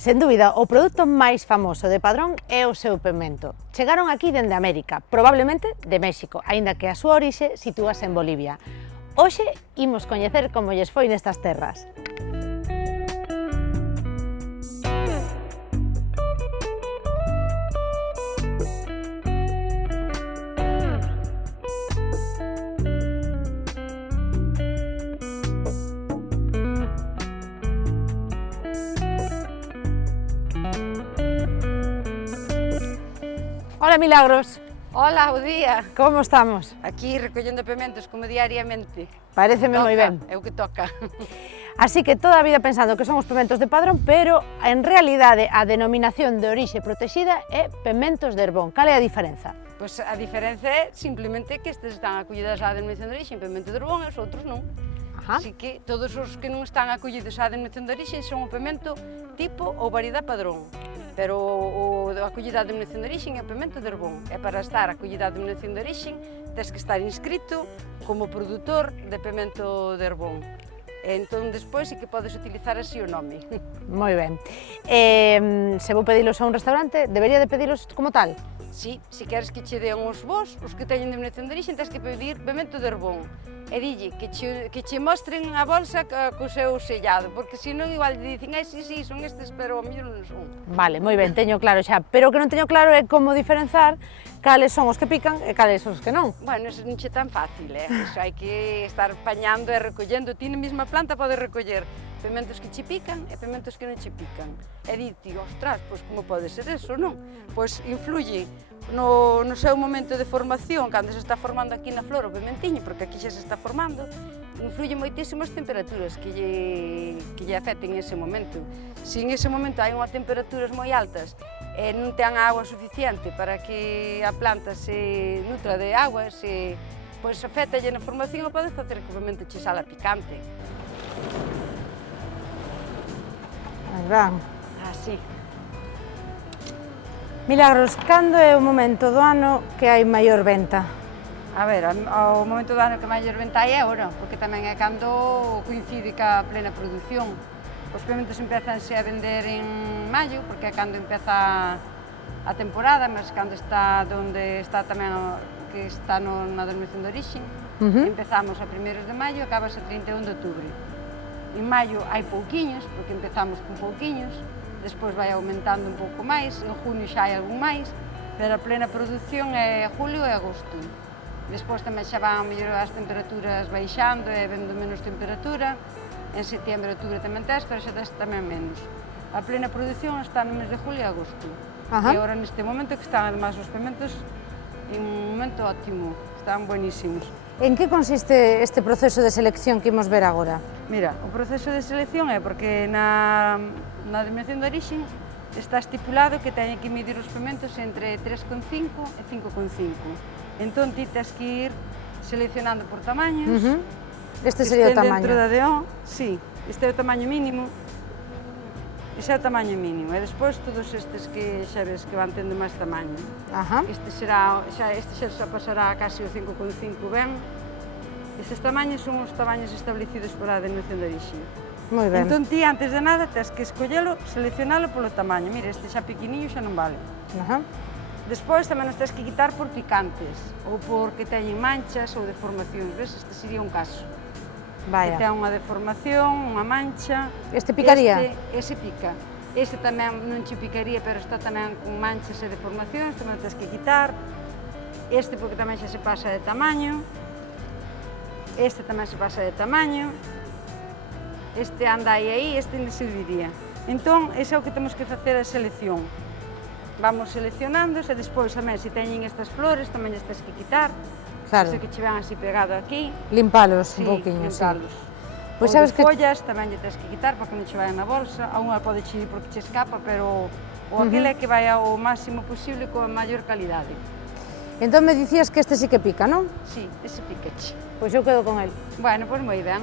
Sen dúbida, o produto máis famoso de Padrón é o seu pemento. Chegaron aquí dende América, probablemente de México, aínda que a súa orixe sitúase en Bolivia. Hoxe imos coñecer como lles foi nestas terras. Hola, Milagros. Hola, bo día. Como estamos? Aquí recollendo pementos como diariamente. Paréceme moi ben. É o que toca. Así que toda a vida pensando que son os pementos de Padrón, pero en realidade a denominación de orixe protexida é pementos de Herbón. Cal é a diferenza? Pois a diferenza é simplemente que estes están acollidos á denominación de orixe en pemento de Herbón e os outros non. Así que todos os que non están acollidos á denominación de orixe son o pemento tipo ou variedade Padrón. Pero o acollida á denominación de orixe é o pemento de Herbón. E para estar acollida á denominación de orixe tens que estar inscrito como produtor de pemento de Herbón. Entón, despois, sí que podes utilizar así o nome. Moi ben. Se vou pedilos a un restaurante, debería de pedilos como tal? Si, se queres que che den os vos, os que teñen denominación de orixe, tens que pedir pemento de Herbón. E dille que che mostren a bolsa co seu sellado, porque senón igual dicen, sí, son estes, pero a mellor non son. Vale, moi ben, teño claro xa, pero o que non teño claro é como diferenzar cales son os que pican e cales son os que non. Bueno, eso non é tan fácil, Eso hai que estar pañando e recollendo. Ti na mesma planta podes recoller pementos que che pican e pementos que non che pican. E dite, ostras, pois como pode ser eso, non? Pois influye no seu momento de formación, cando se está formando aquí na flor o pementiño, porque aquí xa se está formando, influye moitísimas temperaturas que lle afecten en ese momento. Se en ese momento hai unhas temperaturas moi altas e non ten agua suficiente para que a planta se nutra de agua, pois afectalle na formación e pode facer que o pemento che sala picante. Aí van. Así. Milagros, cando é o momento do ano que hai maior venta? A ver, o momento do ano que maior venta hai é agora, porque tamén é cando coincide ca plena produción. Os pementos empezanse a vender en maio, porque é cando empeza a temporada, mas cando está onde está tamén que está na denominación de orixe, empezamos a primeiros de maio e acabas a 31 de outubro. En maio hai pouquiños, porque empezamos con pouquiños, despois vai aumentando un pouco máis, en junio xa hai algún máis, pero a plena produción é julio e agosto. Despois tamén xa van mellor as temperaturas baixando e vendo menos temperatura, en setembro e outubro tamén tes, pero xa tes tamén menos. A plena produción está no mes de julio e agosto. E agora neste momento que están además os pementos en un momento ótimo, están buenísimos. En que consiste este proceso de selección que imos ver agora? Mira, o proceso de selección é porque na denominación de orixe está estipulado que teñen que medir os pementos entre 3,5 e 5,5. Entón, ti tens que ir seleccionando por tamaños. Este sería o tamaño. Dentro da DO, sí, este é o tamaño mínimo. Ese é o tamaño mínimo. E despois todos estes que xa ves que van tendo máis tamaño. Este xa pasará casi o 5,5 ben. Estes tamaños son os tamaños establecidos pola denominación de orixe. Moi ben. Entón ti, antes de nada, tens que escollelo, seleccionalo polo tamaño. Mira, este xa pequeniño xa non vale. Despois tamén os tens que quitar por picantes, ou porque teñen manchas ou deformacións, ves? Este sería un caso. Vaya. Que ten unha deformación, unha mancha. Este picaría? Ese pica. Este tamén non che picaría, pero está tamén con manchas e deformacións, tamén o tens que quitar. Este porque tamén xa se pasa de tamaño. Este tamén se pasa de tamaño. Este anda aí, este non serviría. Entón, ese é o que temos que facer a selección. Vamos seleccionando e despois tamén, se teñen estas flores, tamén as tens que quitar. Claro. Ese que che ven así pegado aquí. Limpalos un pouquiño, sí. Limpalos. Pois Ou sabes de que follas tamén lle tens que quitar para que non che vayan na bolsa. A unha pode che ir porque che escapa, pero o aquele é que vai ao máximo posible coa maior calidade. Entón me dicías que este sí que pica, non? Sí, ese piqueche. Pois eu quedo con el. Bueno, pois moi ben.